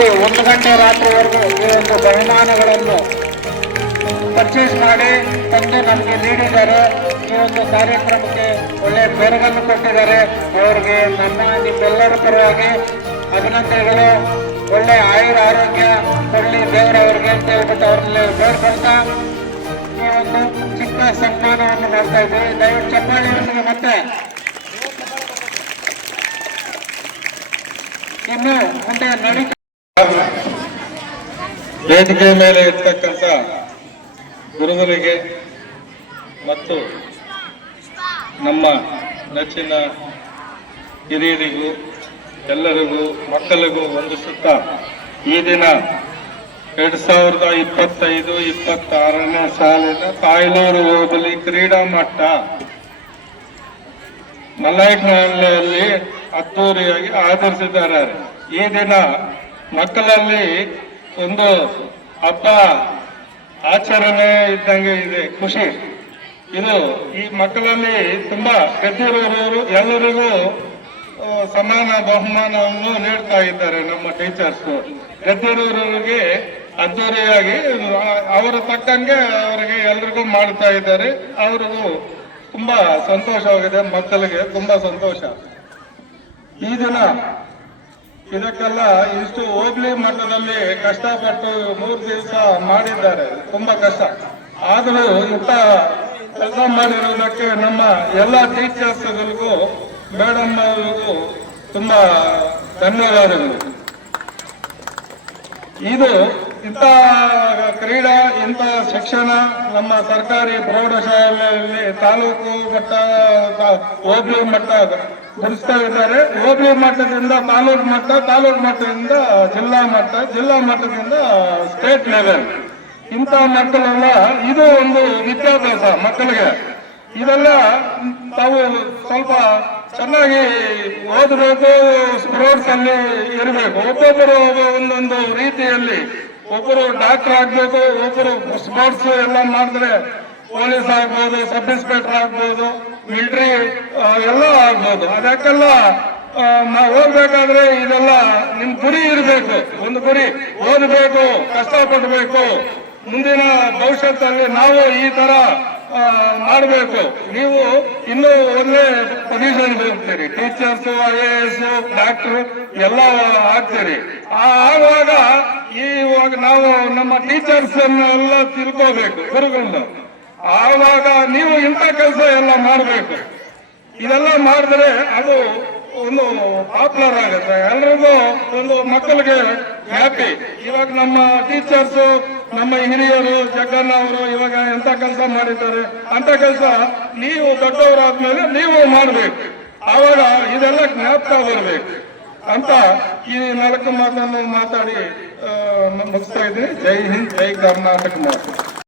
ರಾತ್ರಿ 1 ಗಂಟೆ ರಾತ್ರಿವರೆಗೂ ಈ ಒಂದು ಬಹುಮಾನಗಳನ್ನು ಪರ್ಚೇಸ್ ಮಾಡಿ ತಂದು ನಮಗೆ ನೀಡಿದ್ದಾರೆ. ಈ ಒಂದು ಕಾರ್ಯಕ್ರಮಕ್ಕೆ ಒಳ್ಳೆಯ ಬೆರಗನ್ನು ಕೊಟ್ಟಿದ್ದಾರೆ. ಅವರಿಗೆ ನಿಮ್ಮೆಲ್ಲರ ಪರವಾಗಿ ಅಭಿನಂದನೆಗಳು. ಒಳ್ಳೆ ಆಯುರ ಆರೋಗ್ಯ ಕೊಡಲಿ ದೇವರವರಿಗೆ ಅಂತ ಹೇಳ್ಬಿಟ್ಟು ಅವ್ರಲ್ಲಿ ಬೇಡ್ಕೊಳ್ತಾ ಈ ಒಂದು ಚಿಕ್ಕ ಸನ್ಮಾನವನ್ನು ಮಾಡ್ತಾ ಇದ್ದೀವಿ. ದಯವಿಟ್ಟು ಚಪ್ಪಾಳಿಯೊಂದಿಗೆ ಮತ್ತೆ ಇನ್ನು ಮುಂದೆ ನಡೀತಾ ವೇದಿಕೆ ಮೇಲೆ ಇರ್ತಕ್ಕಂಥ ಗುರುಗಳಿಗೆ ಮತ್ತು ನಮ್ಮ ನೆಚ್ಚಿನ ಹಿರಿಯರಿಗೂ ಎಲ್ಲರಿಗೂ ಮಕ್ಕಳಿಗೂ ವಂದಿಸುತ್ತಾ ಈ ದಿನ 2025-26ನೇ ಸಾಲಿನ ತಾಯ್ಲೂರು ಹೋಬಳಿ ಕ್ರೀಡಾ ಮಟ್ಟ ಮಲೈನಹಳ್ಳಿಯಲ್ಲಿ ಅದ್ದೂರಿಯಾಗಿ ಆಚರಿಸಿದ್ದಾರೆ. ಈ ದಿನ ಮಕ್ಕಳಲ್ಲಿ ಒಂದು ಹಬ್ಬ ಆಚರಣೆ ಇದ್ದಂಗೆ ಇದೆ, ಖುಷಿ. ಇದು ಈ ಮಕ್ಕಳಲ್ಲಿ ತುಂಬಾ ಗೆದ್ದಿರುವವರು ಎಲ್ಲರಿಗೂ ಸಮಾನ ಬಹುಮಾನವನ್ನು ನೀಡ್ತಾ ಇದ್ದಾರೆ. ನಮ್ಮ ಟೀಚರ್ಸ್ ಗೆದ್ದಿರುವವರಿಗೆ ಅದ್ದೂರಿಯಾಗಿ ಅವರ ತಕ್ಕಂಗೆ ಅವರಿಗೆ ಎಲ್ರಿಗೂ ಮಾಡ್ತಾ ಇದ್ದಾರೆ. ಅವ್ರಿಗೂ ತುಂಬಾ ಸಂತೋಷವಾಗಿದೆ, ಮಕ್ಕಳಿಗೆ ತುಂಬಾ ಸಂತೋಷ. ಈ ದಿನ ಇದಕ್ಕೆಲ್ಲ ಇಷ್ಟು ಹೋಗ್ಲಿ ಮಟ್ಟದಲ್ಲಿ ಕಷ್ಟಪಟ್ಟು 3 ದಿವಸ ಮಾಡಿದ್ದಾರೆ, ತುಂಬಾ ಕಷ್ಟ. ಆದರೂ ಇಂಥ ಕೆಲಸ ಮಾಡಿರುವುದಕ್ಕೆ ನಮ್ಮ ಎಲ್ಲ ಟೀಚರ್ಸ್ಗಳಿಗೂ ಮೇಡಮ್ ಅವರಿಗೂ ತುಂಬಾ ಧನ್ಯವಾದಗಳು. ಇದು ಇಂಥ ಕ್ರೀಡಾ ಇಂಥ ಶಿಕ್ಷಣ ನಮ್ಮ ಸರ್ಕಾರಿ ಪ್ರೌಢಶಾಲೆಯಲ್ಲಿ ತಾಲೂಕು ಮಟ್ಟ ಹೋಬಳಿ ಮಟ್ಟ ನಡೆಸ್ತಾ ಇದ್ದಾರೆ. ಹೋಬಳಿ ಮಟ್ಟದಿಂದ ತಾಲೂಕು ಮಟ್ಟ, ತಾಲೂಕು ಮಟ್ಟದಿಂದ ಜಿಲ್ಲಾ ಮಟ್ಟ, ಜಿಲ್ಲಾ ಮಟ್ಟದಿಂದ ಸ್ಟೇಟ್ ಲೆವೆಲ್. ಇಂಥ ಮಕ್ಕಳೆಲ್ಲ ಇದು ಒಂದು ವಿದ್ಯಾಭ್ಯಾಸ ಮಕ್ಕಳಿಗೆ. ಇದೆಲ್ಲ ತಾವು ಸ್ವಲ್ಪ ಚೆನ್ನಾಗಿ ಓದಬೇಕು, ಸ್ಪೋರ್ಟ್ಸ್ ಅಲ್ಲಿ ಇರಬೇಕು. ಒಬ್ಬೊಬ್ಬರು ಒಂದೊಂದು ರೀತಿಯಲ್ಲಿ, ಒಬ್ಬರು ಡಾಕ್ಟರ್ ಆಗ್ಬೇಕು, ಒಬ್ಬರು ಸ್ಪೋರ್ಟ್ಸ್ ಎಲ್ಲ ಮಾಡಿದ್ರೆ ಪೊಲೀಸ್ ಆಗ್ಬೋದು, ಸಬ್ ಇನ್ಸ್ಪೆಕ್ಟರ್ ಆಗ್ಬೋದು, ಮಿಲಿಟರಿ ಎಲ್ಲ ಆಗ್ಬೋದು. ಅದಕ್ಕೆಲ್ಲ ಹೋಗ್ಬೇಕಾದ್ರೆ ಇದೆಲ್ಲ ನಿಮ್ ಗುರಿ ಇರಬೇಕು. ಒಂದು ಗುರಿ, ಓದಬೇಕು, ಕಷ್ಟಪಡಬೇಕು. ಮುಂದಿನ ಭವಿಷ್ಯದಲ್ಲಿ ನಾವು ಈ ತರ ಮಾಡಬೇಕು. ನೀವು ಇನ್ನೂ ಒಳ್ಳೆ ಪೊಸಿಷನ್ ಹೋಗ್ತೀರಿ, ಟೀಚರ್ಸ್, IAS, ಡಾಕ್ಟರ್ ಎಲ್ಲ ಆಗ್ತೀರಿ. ಆವಾಗ ಇವಾಗ ನಾವು ನಮ್ಮ ಟೀಚರ್ಸ್ ಎಲ್ಲ ತಿಳ್ಕೋಬೇಕು, ಗುರುಗಳನ್ನ. ಆವಾಗ ನೀವು ಇಂಥ ಕೆಲಸ ಎಲ್ಲ ಮಾಡಬೇಕು. ಇದೆಲ್ಲ ಮಾಡಿದ್ರೆ ಅದು ಒಂದು ಪಾಪ್ಯುಲರ್ ಆಗುತ್ತೆ, ಎಲ್ರಿಗೂ ಒಂದು ಮಕ್ಕಳಿಗೆ ಹ್ಯಾಪಿ. ಇವಾಗ ನಮ್ಮ ಟೀಚರ್ಸ್, ನಮ್ಮ ಹಿರಿಯರು, ಜಗನ್ನ ಅವರು ಇವಾಗ ಎಂತ ಕೆಲಸ ಮಾಡಿದ್ದಾರೆ, ಅಂತ ಕೆಲಸ ನೀವು ದೊಡ್ಡವರಾದ್ಮೇಲೆ ನೀವು ಮಾಡಬೇಕು. ಆವಾಗ ಇದೆಲ್ಲ ಜ್ಞಾಪಕ ಬರಬೇಕು ಅಂತ ಈ 4 ಮಾತನ್ನು ಮಾತಾಡಿ ಮುಗಿಸ್ತಾ ಇದ್ದೀನಿ. ಜೈ ಹಿಂದ್, ಜೈ ಕರ್ನಾಟಕ ಮಾತು.